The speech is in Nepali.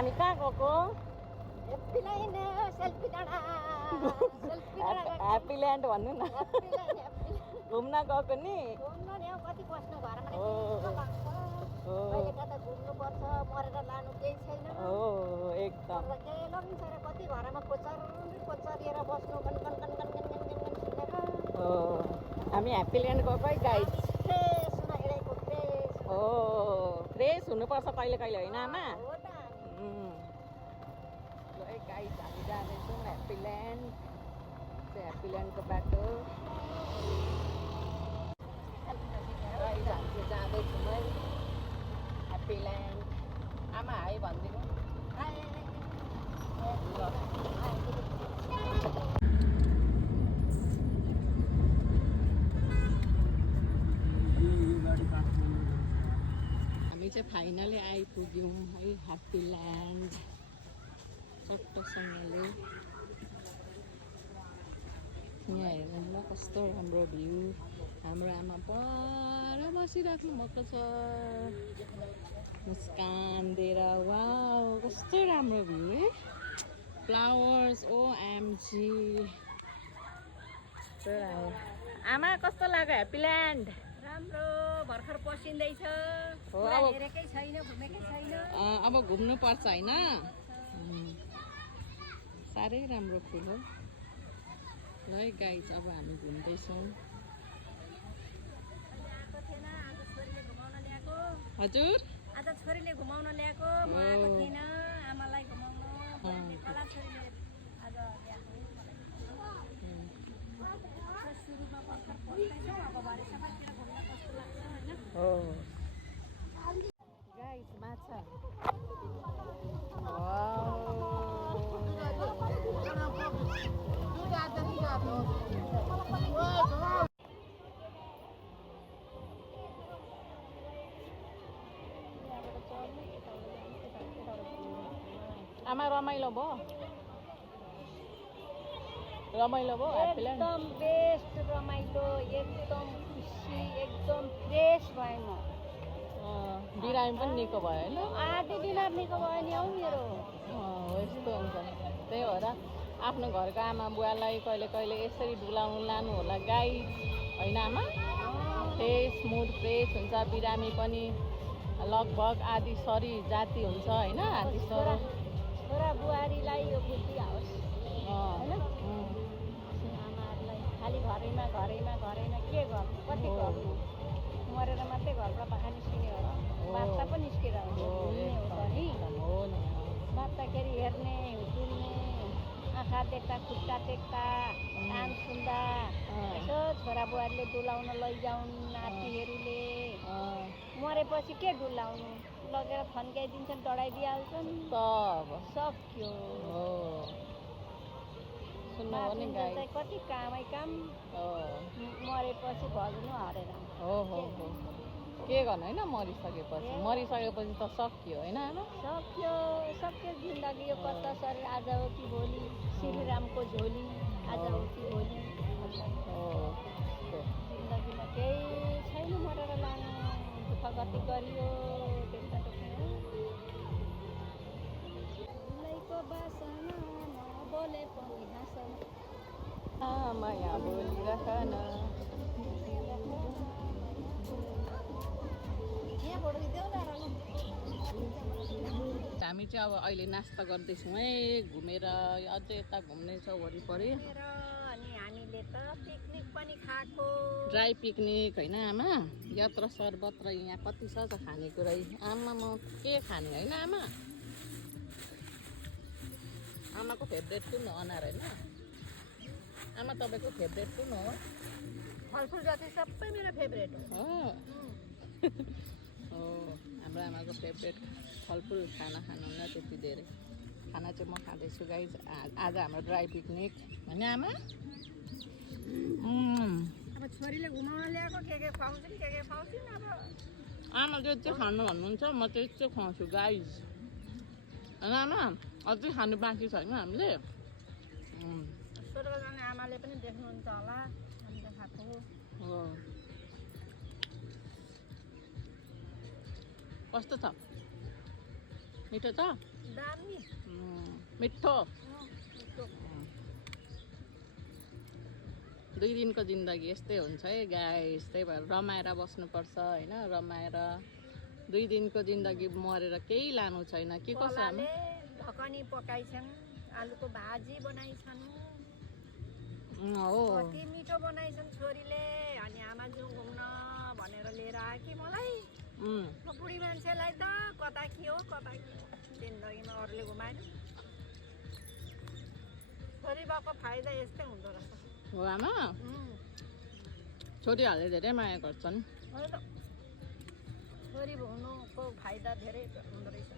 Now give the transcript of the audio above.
हामी कहाँ गएको ह्याप्पील्यान्ड भन्नु न घुम्न गएको नि कति बस्नु घरमा हो घुम्नुपर्छ मरेर लानु केही छैन हो एकदम केही लग्नु छैन कति घरमा कोचरिएर बस्नु सुनेर हो हामी ह्याप्पील्यान्ड गएको है गाइड फ्रेस हुन हिँडेको फ्रेस हो फ्रेस हुनुपर्छ कहिले कहिले होइन आमा हो त ल है गाइड हामी जाँदैछौँ ह्याप्पील्यान्ड चाहिँ ह्याप्पील्यान्डको बाटो गाइड हामी चाहिँ जाँदैछौँ है ह्याप्पील्यान्ड आमा हाई भनिदिनु हामी चाहिँ फाइनली आइपुग्यौँ है ह्याप्पील्यान्ड चट्टसँगले यहाँ हेर्नु ल कस्तो राम्रो भ्यू हाम्रो आमा पर बसिराख्नु भएको छ मुस्कान दिएर वाउ कस्तो राम्रो भ्यू है फ्लावर्स ओएमजी आमा कस्तो लाग्यो ह्याप्पील्यान्ड राम्रो भर्खर पसिँदैछ हो, पुरा अब हेरेकै छैन घुमेकै छैन अब घुम्नु पर्छ होइन साह्रै राम्रो फुल हो ल है गाइज अब हामी घुम्दैछौँ हजुर आज छोरीले घुमाउन ल्याएको म आएको थिएन आमालाई घुमाउन छोरीले आज ल्याएको सुरुमा भर्खर पस्दैछ अब भरे सबैतिर घुम्न कस्तो लाग्छ होइन हो गाइस माछा आमा रमाइलो भयो ह्याप्पील्यान्ड एकदम बेस्ट रमाइलो एकदम खुसी एकदम फ्रेस भयो म बिरामी पनि निको भयो होइन आधी बिमार निको भयो नि हौ मेरो हो यस्तो हुन्छ त्यही भएर आफ्नो घरको आमा बुवालाई कहिले कहिले यसरी डुलाउनु लानु होला गाई होइन आमा फ्रेस मुड फ्रेस हुन्छ बिरामी पनि लगभग आधी सरी जाति हुन्छ होइन आधी सरी छोरा बुहारीलाई यो बुद्धि आओस् होइन आमाहरूलाई खालि घरैमा के गर्नु कति गर्नु मरेर मात्रै घरबाट पाखा निस्किने हो र बाख्रा पो निस्केर हुन्छ घुम्ने हो त नि बाख्दाखेरि हेर्ने डुल्ने आँखा देख्दा खुट्टा टेक्दा कान सुन्दा यसो छोरा बुहारीले डुलाउन लैजाउन् नातिहरूले मरेपछि के डुलाउनु लगेर थन्काइदिन्छन् डढाइदिइहाल्छन् तब सक्यो सुन्नु हो नि गाई चाहिँ कति कामै काम मरेपछि भज्नु हरेर हो के गर्नु होइन मरिसकेपछि त सक्यो होइन आमा सक्यो जिन्दगी यो कता शरीर आज हो कि भोलि श्रीरामको झोली आज हो कि भोलि जिन्दगीमा केही छैन मरेर लानु दुःख गति गरियो उनैको बासना नबोले पनि हाँसन माया बोलिराखन हामी चाहिँ अब अहिले नास्ता गर्दैछौँ है घुमेर अझै यता घुम्नेछौँ वरिपरि अनि हामीले त पिकनिक पनि खाएको ड्राई पिकनिक होइन आमा यत्र सर्बत र यहाँ कति छ त खानेकुरा आमा म के खाने होइन आमा आमाको फेभरेट कुन हो अनार होइन आमा तपाईँको फेभरेट कुन हो फलफुल जति सबै मेरो फेभरेट हो हो हाम्रो आमाको फेभरेट फलफुल खाना खानुहुन्न त्यति धेरै खाना चाहिँ म खाँदैछु गाइज आज हाम्रो ड्राई पिकनिक होइन आमा अब छोरीले घुमाउन ल्याएको के खुवाउँछन् अब आमा चाहिँ खानु भन्नुहुन्छ म चाहिँ यस्तो खुवाउँछु गाइज होइन आमा अझै खानु बाँकी छैन हामीले सुरुमा जाने आमाले पनि देख्नुहुन्छ होला हामीले खाएको हो कस्तो छ मिठो छ दामी मिठो मिठो। 2 दिनको जिन्दगी यस्तै हुन्छ है गाइस, त्यही भएर रमाएर बस्नुपर्छ होइन, रमाएर 2 दिनको जिन्दगी मरेर केही लानु छैन के कसो आमा? कोलाले ढकनी पकाइछन्, आलुको भाजी बनाइछन्, हो कति मिठो बनाइछन् छोरीले। अनि आमा जाउँ घुम्न भनेर लिएर आयो कि मलाई। म बुढी मान्छेलाई त कता के हो जिन्दगीमा अरूले घुमाएन। छोरी भएको फाइदा यस्तै हुँदो रहेछ। हो आमा, छोरीहरूले धेरै माया गर्छन्। होइन त, छोरी हुनुको फाइदा धेरै हुँदो रहेछ।